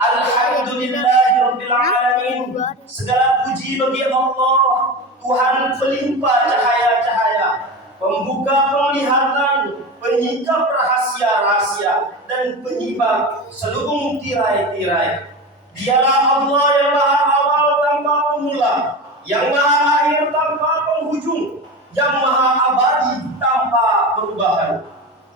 Alhamdulillahirabbil alamin. Segala puji bagi Allah, Tuhan pelimpah cahaya-cahaya, pembuka penglihatan, penyingkap rahasia-rahasia, dan penyibar seluruh tirai-tirai. Dialah Allah yang maha awal tanpa pemula, yang maha akhir tanpa penghujung, yang maha abadi tanpa perubahan.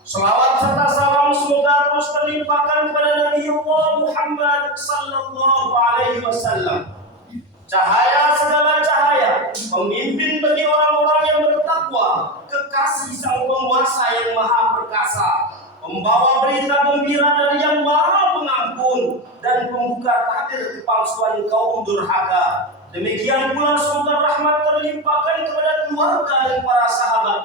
Selawat serta salam semoga terus terlimpahkan kepada Nabi Muhammad sallallahu alaihi wasallam. Cahaya segala cahaya, pemimpin bagi orang-orang yang bertakwa, kekasih sang penguasa yang maha perkasa, pembawa berita gembira dari yang maha pengampun, dan pembuka tabir kepalsuan kaum durhaka. Demikian pula semoga rahmat terlimpahkan kepada keluarga dan para sahabat.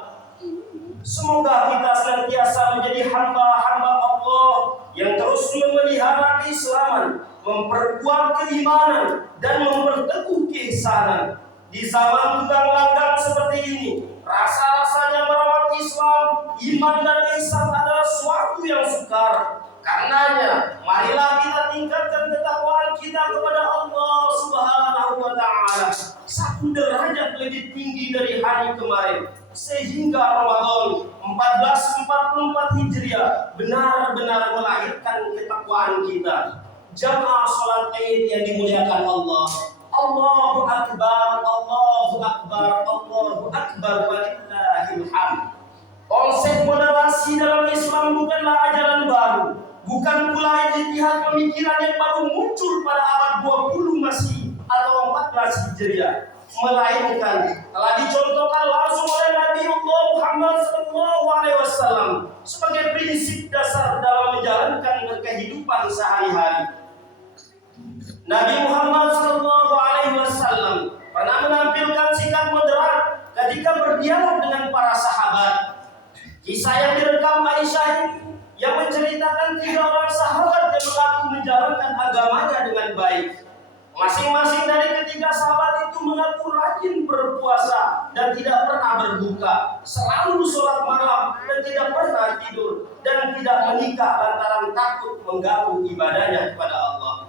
Semoga kita senantiasa menjadi hamba-hamba Allah yang terus memelihara keislaman, memperkuat keimanan, dan memperteguh keisanan. Di zaman tukang langgang seperti ini, rasa-rasanya merawat Islam, iman, dan ihsan adalah suatu yang sukar. Karenanya, marilah kita tingkatkan ketakwaan kita kepada Allah Subhanahu wa Ta'ala satu derajat lebih tinggi dari hari kemarin, sehingga Ramadan 1444 Hijriah benar-benar melahirkan ketakwaan kita. Jamaah salat Id yang dimuliakan Allah, Allahu Akbar, Allahu Akbar, Allahu Akbar, walillahil hamd. Konsep moderasi dalam Islam bukanlah ajaran baru, bukan pula ijtihad pemikiran yang baru muncul pada abad 20 Masih atau 14 Hijriah, melainkan telah dicontohkan langsung oleh Nabi Muhammad SAW sebagai prinsip dasar dalam menjalankan kehidupan sehari-hari. Nabi Muhammad SAW pernah menampilkan sikap moderat ketika berdialog dengan para sahabat. Kisah yang direkam Aisyah yang menceritakan 3 orang sahabat yang mengaku menjalankan agamanya dengan baik. Masing-masing dari ketiga sahabat itu mengaku rajin berpuasa dan tidak pernah berbuka, selalu sholat malam dan tidak pernah tidur, dan tidak menikah lantaran takut mengganggu ibadahnya kepada Allah.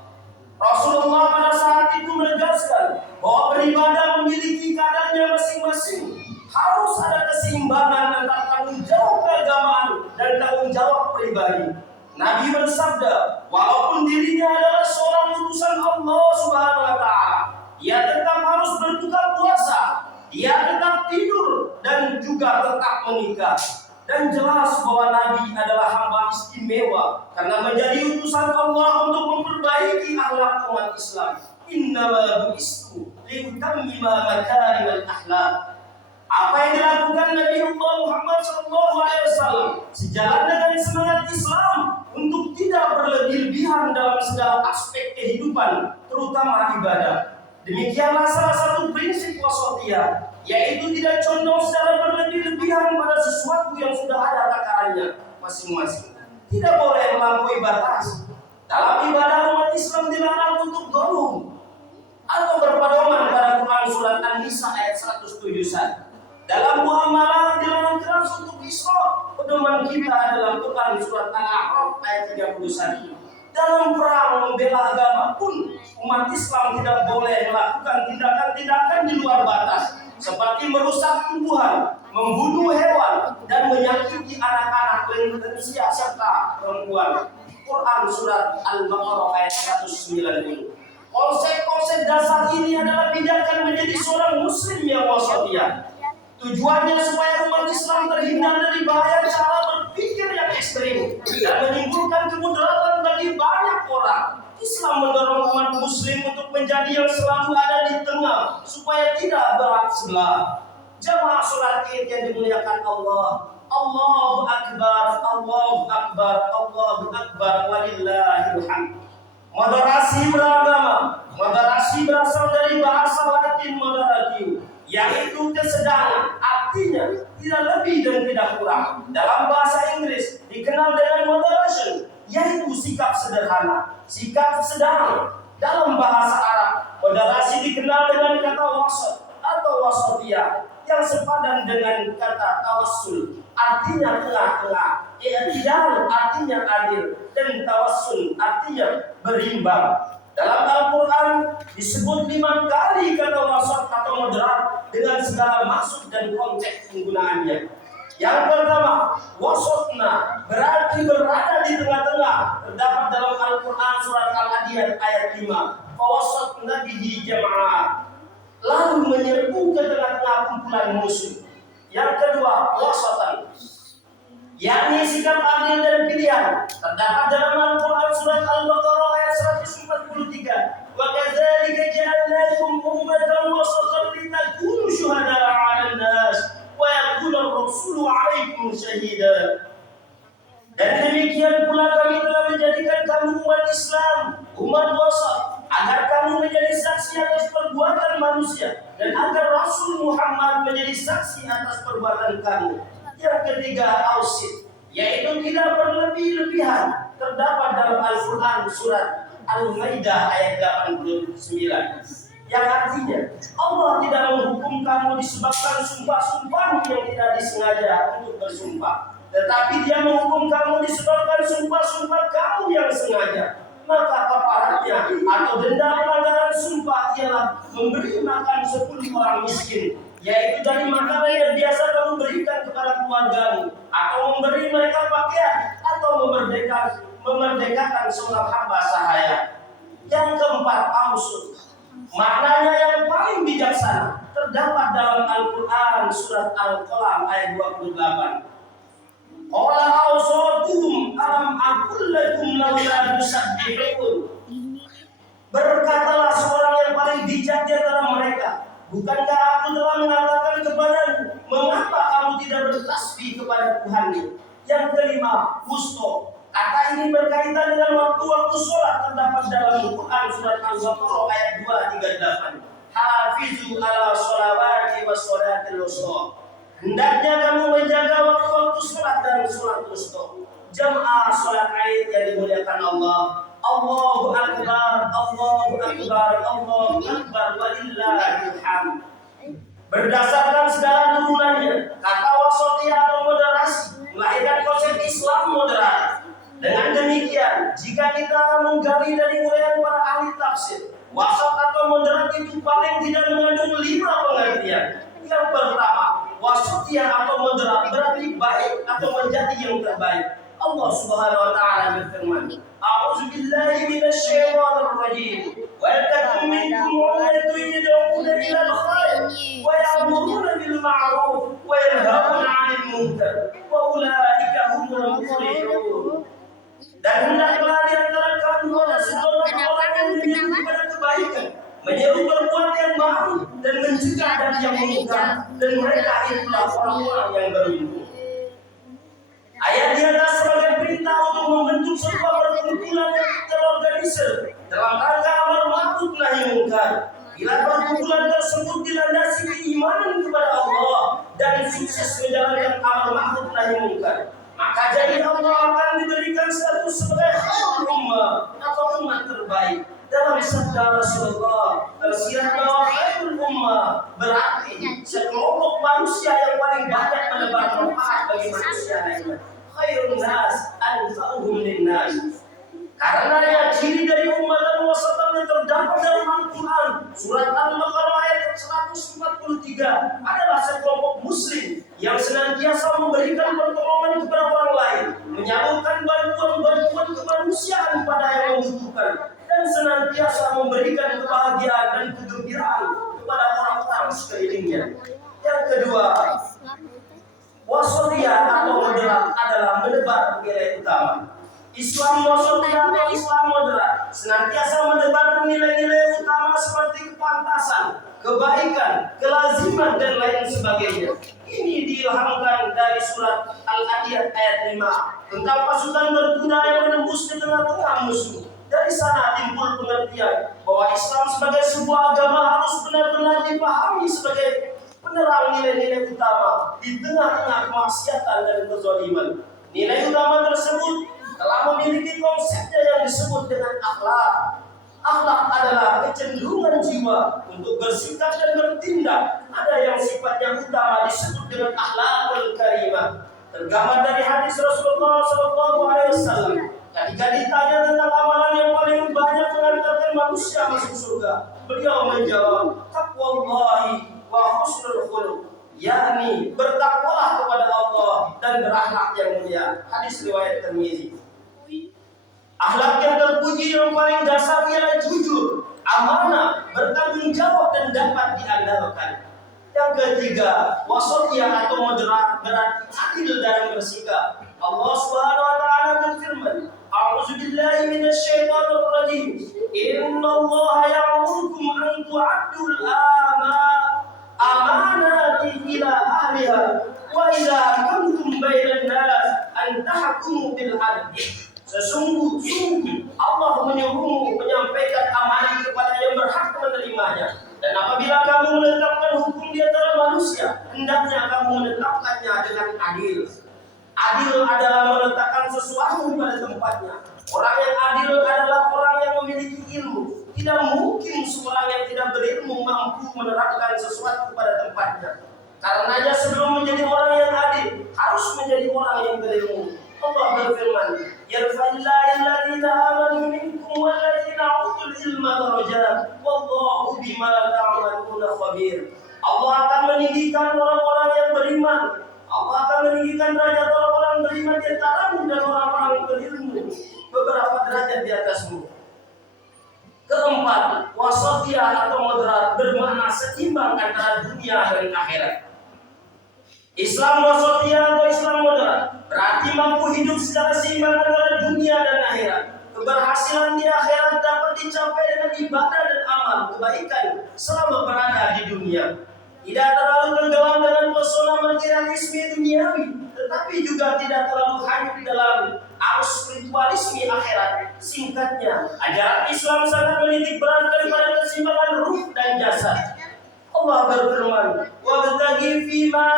Rasulullah pada saat itu menegaskan bahwa beribadah memiliki kadarnya masing-masing. Harus ada keseimbangan antara tanggung jawab keagamaan dan tanggung jawab pribadi. Nabi bersabda, walaupun dirinya adalah seorang utusan Allah Subhanahu wa Ta'ala, ia tetap harus berbuka puasa, ia tetap tidur, dan juga tetap menikah. Dan jelas bahwa Nabi adalah hamba istimewa karena menjadi utusan Allah untuk memperbaiki akhlak umat Islam. Innama bu'istu liutammima makarimal akhlak. Apa yang dilakukan Nabi Muhammad SAW sejalan dengan semangat Islam untuk tidak berlebih-lebihan dalam segala aspek kehidupan, terutama ibadah. Demikianlah salah satu prinsip wasatiyah, yaitu tidak condong secara berlebih-lebihan pada sesuatu yang sudah ada takarannya masing-masing. Tidak boleh melampaui batas. Dalam ibadah umat Islam dilarang untuk golong atau berpedoman pada Quran surat An-Nisa ayat 171. Dalam muamalah dilarang keras untuk isra. Pedoman kita adalah Quran surat Al-A'raf ayat 31. Dalam perang membela agama pun umat Islam tidak boleh melakukan tindakan-tindakan di luar batas, seperti merusak tumbuhan, membunuh hewan, dan menyakiti anak-anak, lansia serta perempuan. Quran surat Al-Baqarah ayat 190. Konsep-konsep dasar ini adalah pijakan menjadi seorang muslim yang wasatiyah. Tujuannya supaya umat Islam terhindar dari bahaya cara berpikir yang ekstrim dan menimbulkan kemudaratan bagi banyak orang. Islam mendorong umat muslim untuk menjadi yang selalu ada di tengah supaya tidak berat sebelah. Jamaah salat Id yang dimuliakan Allah, Allahu Akbar, Allahu Akbar, Allahu Akbar, walillahil hamd. Moderasi beragama. Moderasi berasal dari bahasa Latin moderatiu, yaitu kesedaran, artinya tidak lebih dan tidak kurang. Dalam bahasa Inggris dikenal dengan moderation, yaitu sikap sederhana, sikap sedang. Dalam bahasa Arab, moderasi dikenal dengan kata wasat atau wasatiyah yang sepadan dengan kata tawassul, artinya tengah-tengah, i'tidal artinya adil, dan tawassul artinya berimbang. Dalam Al-Quran disebut 5 kali kata wasat atau moderat dengan segala maksud dan konteks penggunaannya. Yang pertama, wasatna berarti berada di tengah-tengah. Terdapat dalam Al-Quran surat Al-Adiyat ayat 5. Fawasatna bihi jama'ah, lalu menyerbu ke tengah-tengah kumpulan musuh. Yang kedua, wasatan, yakni sikap adil dan pilihan. Terdapat dalam Al-Quran surat Al-Baqarah ayat 143. Wa kadzalika ja'alnakum ummatan wasatan litakunu syuhada'a 'alan nas wa yakuna ar-rasulu 'alaikum syahida. Dan demikian pula kami telah menjadikan kamu umat Islam, umat wasat, agar kamu menjadi saksi atas perbuatan manusia dan agar Rasul Muhammad menjadi saksi atas perbuatan kamu. Yang ketiga, ausid, yaitu tidak berlebih-lebihan. Terdapat dalam Al-Quran surat Al-Maidah ayat 89, yang artinya Allah tidak menghukum kamu disebabkan sumpah-sumpah yang tidak disengaja untuk bersumpah, tetapi Dia menghukum kamu disebabkan sumpah-sumpah kamu yang sengaja. Maka kafaratnya atau denda pelanggaran sumpah ialah memberi makan 10 orang miskin, yaitu dari makanan yang biasa kamu berikan kepada keluargamu, atau memberi mereka pakaian, atau memerdekakan seorang hamba sahaya. Yang keempat, ausud, maknanya yang paling bijaksana. Terdapat dalam Al-Quran surat Al-Qalam ayat 28. Qala awsatum alam aqul lakum laula tusabbihun. Berkatalah seorang yang paling bijak di antara mereka, bukankah aku telah mengatakan kepadamu, mengapa kamu tidak bertasbih kepada Tuhanmu? Yang kelima, wusto. Kata ini berkaitan dengan waktu-waktu sholat. Terdapat dalam Al-Quran surat Al-Baqarah ayat 238. Hafizu ala sholawati wa sholatil wusta. Hendaknya kamu menjaga waktu-waktu sholat dan sholat wusta. Jamaah sholat Id yang dimuliakan Allah. Allahu Akbar, Allahu Akbar, Allahu Akbar, walillahil hamd. Berdasarkan segala turunannya, kata wasatiyah atau moderasi melahirkan konsep Islam moderat. Dengan demikian, jika kita menggali dari uraian para ahli tafsir, wasat atau moderat itu paling tidak mengandung 5 pengertian. Yang pertama, wasatiyah atau moderat berarti baik atau menjadi yang terbaik. Allah Subhanahu wa taala berfirman, "A'udzu billahi minasy syaithanir rajim. Wa takum minkum ummatun yad'una ila al-khair wa ya'muruna bil ma'ruf wa yanhauna 'anil munkar wa ulaika humul muflihun." Dan hendaklah di antara kamu ada seorang orang yang menyeru kepada kebaikan, menyeru berbuat yang baik dan mencegah dari yang mungkar, dan mereka itulah orang-orang yang beruntung. Ayat di atas sebagai perintah untuk membentuk sebuah perkumpulan yang terorganisir dalam rangka amar ma'ruf nahi munkar. Bila perkumpulan tersebut dilandasi keimanan kepada Allah dan sukses menjalankan amar ma'ruf nahi munkar, maka jadi Allah akan diberikan status sebagai khairul ummah atau umat terbaik. Dalam sabda Rasulullah, tersirat bahwa khairul ummah berarti sekelompok manusia yang paling banyak menebar manfaat bagi manusia lainnya. Khairun nas anfa'uhum linnas. Karena yang ciri dari umat dan wasatan yang terdapat dalam Al-Quran surat Al-Baqarah ayat 143 adalah sekelompok muslim yang senantiasa memberikan pertolongan kepada orang lain, menyalurkan bantuan-bantuan kemanusiaan pada yang membutuhkan, dan senantiasa memberikan kebahagiaan dan kegembiraan kepada orang-orang sekelilingnya. Yang kedua, wasatiyah atau moderat adalah menebar nilai utama. Islam wasatiyah atau Islam moderat senantiasa menebar nilai-nilai utama seperti kepantasan, kebaikan, kelaziman, dan lain sebagainya. Ini diilhamkan dari surat Al-Adiyat ayat 5 tentang pasukan berkuda yang menembus ke tengah-tengah musuh. Dari sana timbul pengertian bahwa Islam sebagai sebuah agama harus benar-benar dipahami sebagai penerang nilai-nilai utama di tengah-tengah kemaksiatan dan kezaliman. Nilai utama tersebut telah memiliki konsepnya yang disebut dengan akhlak. Akhlak adalah kecenderungan jiwa untuk bersikap dan bertindak. Ada yang sifatnya utama disebut dengan akhlakul karimah. Tergambar dari hadis Rasulullah SAW. Ketika ditanya tentang amalan yang paling banyak mengantarkan manusia masuk surga, beliau menjawab, taqwallahi wa husnul khuluq, yakni bertakwalah kepada Allah dan berakhlak yang mulia. Hadis riwayat Tirmizi. Akhlak yang terpuji yang paling dasar ialah jujur, amanah, bertanggung jawab dan dapat diandalkan. Yang ketiga, wasatiyah atau moderat, berarti adil dalam bersikap. Allah Subhanahu wa taala berfirman, "A'udzu billahi minasyaitonir rajim. Innallaha ya'murukum an tu'addul amanati ila ahliha wa idza hakamtum bainan nas an tahkumu bil 'adl." Sungguh Allah menyuruhmu menyampaikan amanah kepada yang berhak menerimanya. Dan apabila kamu menetapkan hukum di antara manusia, hendaknya kamu menetapkannya dengan adil. Adil adalah meletakkan sesuatu pada tempatnya. Orang yang adil adalah orang yang memiliki ilmu. Tidak mungkin seorang yang tidak berilmu mampu menerapkan sesuatu pada tempatnya. Karenanya sebelum menjadi orang yang adil, harus menjadi orang yang berilmu. Allah berfirman, "Yarfa'illahu alladziina aamanu minkum walladziina utul ilma darajat, wallahu bima ta'maluna khabir." Allah akan meninggikan orang-orang yang beriman. Allah akan meninggikan derajat orang-orang beriman di antaramu dan orang-orang berilmu beberapa derajat di atasmu. Keempat, wasatiyah atau moderat bermakna seimbang antara dunia dan akhirat. Islam wasatiyah atau Islam moderat berarti mampu hidup secara seimbang antara dunia dan akhirat. Keberhasilan di akhirat dapat dicapai dengan ibadah dan amal kebaikan selama berada di dunia. Tidak terlalu tenggelam dengan pesona materialisme duniawi, tetapi juga tidak terlalu hanyut dalam arus spiritualisme akhirat. Singkatnya, ajaran Islam sangat menitik beratkan pada keseimbangan ruh dan jasad. Allah berfirman, "Wabtaghi fima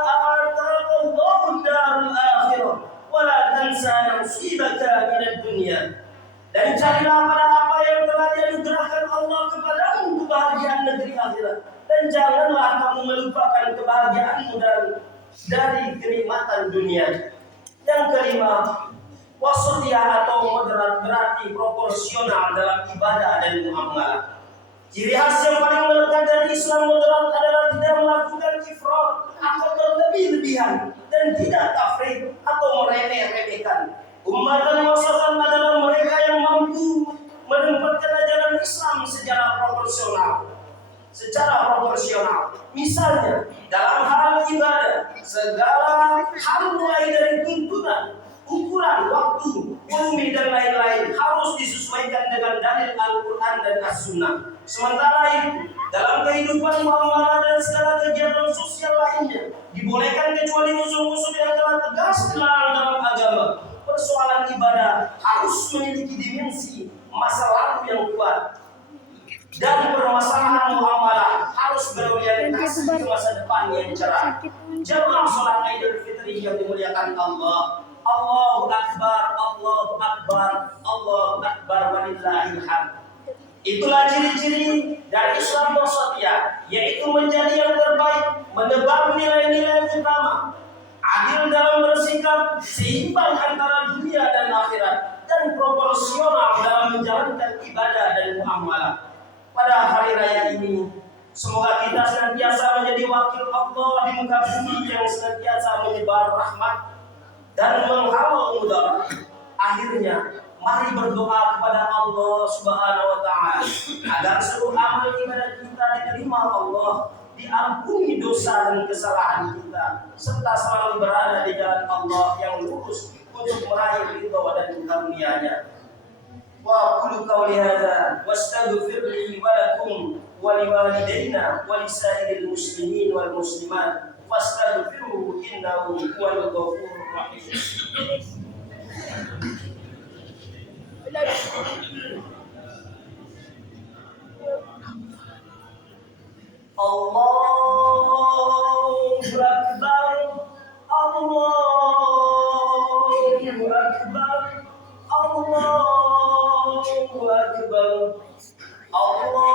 ataqallahu darul akhirah, wa la tansa nasibaka minad dunya." Dan carilah pada apa yang telah dianugerahkan Allah kepadamu kebahagiaan negeri akhirat, dan janganlah kamu melupakan kebahagiaanmu dari kenikmatan dunia. Yang kelima, wasatiyah atau moderat berarti proporsional dalam ibadah dan muamalah. Ciri khas yang paling melekat dari Islam moderat adalah tidak melakukan ifrat atau berlebih-lebihan dan tidak tafrid atau meremeh-remehkan. Umat dan wasatan adalah mereka yang mampu menempatkan ajaran Islam secara proporsional. Misalnya, dalam hal ibadah, segala hal mulai dari tuntunan, ukuran, waktu, volume dan lain-lain harus disesuaikan dengan dalil Al-Quran dan As-Sunnah. Sementara itu, dalam kehidupan muamalah dan segala kegiatan sosial lainnya dibolehkan kecuali usul-usul yang telah tegas dilarang dalam agama. Persoalan ibadah harus memiliki dimensi masa lalu yang kuat, dan permasalahan muamalah harus berorientasi ke masa depan yang cerah. Jamaah salat Idul Fitri yang dimuliakan Allah, Allahu Akbar, Allahu Akbar, Allahu Akbar, walillahil hamd. Itulah ciri-ciri dari Islam wasatiyah, yaitu menjadi yang terbaik, menebar nilai-nilai utama, adil dalam bersikap, seimbang antara dunia dan akhirat, dan proporsional dalam menjalankan ibadah dan muamalah. Pada hari raya ini, semoga kita senantiasa menjadi wakil Allah di muka bumi yang senantiasa menyebar rahmat dan menghalau mudarat. Akhirnya, mari berdoa kepada Allah Subhanahu wa taala agar seluruh amal ibadah kita diterima Allah, diampuni dosa dan kesalahan kita, serta selalu berada di jalan Allah yang lurus untuk meraih ridha dan karunia-Nya. Wa aqulu qawli hadza wastaghfir li wa lakum wa liwalidayna wa lisairil muslimin wal muslimat fastaghfiruhu innahu huwal ghafurur rahim. Allahu Akbar, Allahu Akbar, Allahu Akbar, Allahu